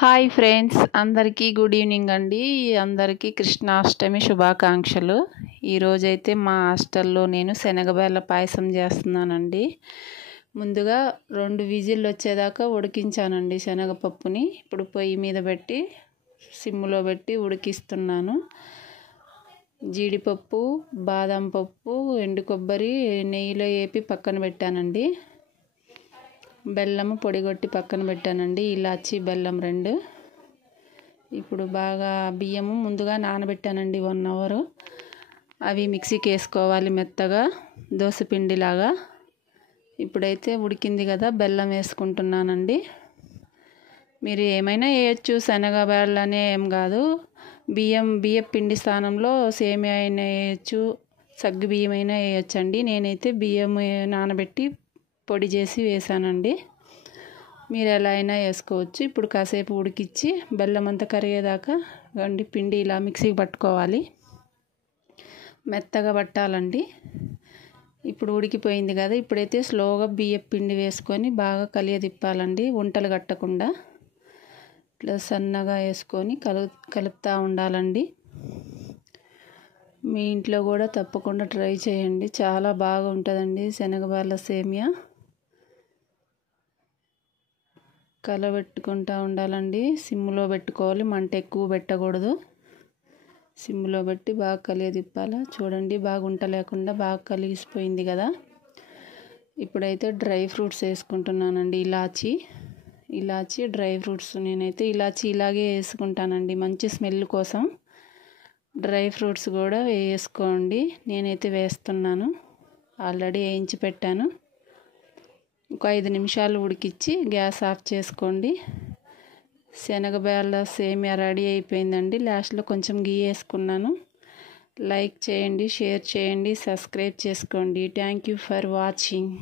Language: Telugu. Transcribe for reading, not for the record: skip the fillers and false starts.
హాయ్ ఫ్రెండ్స్, అందరికీ గుడ్ ఈవినింగ్ అండి. అందరికీ కృష్ణాష్టమి శుభాకాంక్షలు. ఈరోజైతే మా హాస్టల్లో నేను శనగబెల్ల పాయసం చేస్తున్నానండి. ముందుగా 2 విజిల్లు వచ్చేదాకా ఉడికించానండి శనగపప్పుని. ఇప్పుడు పొయ్యి మీద పెట్టి సిమ్లో పెట్టి ఉడికిస్తున్నాను. జీడిపప్పు, బాదం పప్పు, ఎండు కొబ్బరి నెయ్యిలో వేపి పక్కన పెట్టానండి. బెల్లము పొడిగొట్టి పక్కన పెట్టానండి. ఇలాచి బెల్లం 2. ఇప్పుడు బాగా బియ్యము ముందుగా నానబెట్టానండి 1 అవర్. అవి మిక్సీకి వేసుకోవాలి మెత్తగా, దోసపిండిలాగా. ఇప్పుడైతే ఉడికింది కదా, బెల్లం వేసుకుంటున్నానండి. మీరు ఏమైనా వేయచ్చు, శనగబెల్లనే ఏం కాదు. బియ్యం పిండి స్థానంలో సేమియా అయినా వేయచ్చు, సగ్గు బియ్యం అయినా వేయచ్చండి. నేనైతే బియ్యం నానబెట్టి పొడి చేసి వేసానండి. మీరు ఎలా అయినా వేసుకోవచ్చు. ఇప్పుడు కాసేపు ఉడికిచ్చి బెల్లం అంతా కరిగేదాకా పిండి ఇలా మిక్సీకి పట్టుకోవాలి, మెత్తగా పట్టాలండి. ఇప్పుడు ఉడికిపోయింది కదా, ఇప్పుడైతే స్లోగా పిండి వేసుకొని బాగా కలియదిప్పాలండి, వంటలు కట్టకుండా. ఇట్లా సన్నగా వేసుకొని కలుపుతూ ఉండాలండి. మీ ఇంట్లో కూడా తప్పకుండా ట్రై చేయండి, చాలా బాగా ఉంటుందండి శనగబెల్ల సేమియా. కలబెట్టుకుంటూ ఉండాలండి. సిమ్లో పెట్టుకోవాలి, మంట ఎక్కువ పెట్టకూడదు. సిమ్లో పెట్టి బాగా కలియదిప్పాలి. చూడండి, బాగా ఉంట లేకుండా బాగా కలిసిపోయింది కదా. ఇప్పుడైతే డ్రై ఫ్రూట్స్ వేసుకుంటున్నానండి. ఇలాచి డ్రై ఫ్రూట్స్. నేనైతే ఇలాచి ఇలాగే వేసుకుంటానండి, మంచి స్మెల్ కోసం. డ్రై ఫ్రూట్స్ కూడా వేసుకోండి. నేనైతే వేస్తున్నాను, ఆల్రెడీ వేయించి పెట్టాను. ఒక 5 నిమిషాలు ఉడికిచ్చి గ్యాస్ ఆఫ్ చేసుకోండి. శనగబెల్ల సేమియా రెడీ అయిపోయిందండి. లాస్ట్లో కొంచెం గీ వేసుకున్నాను. లైక్ చేయండి, షేర్ చేయండి, సబ్స్క్రైబ్ చేసుకోండి. Thank you for watching.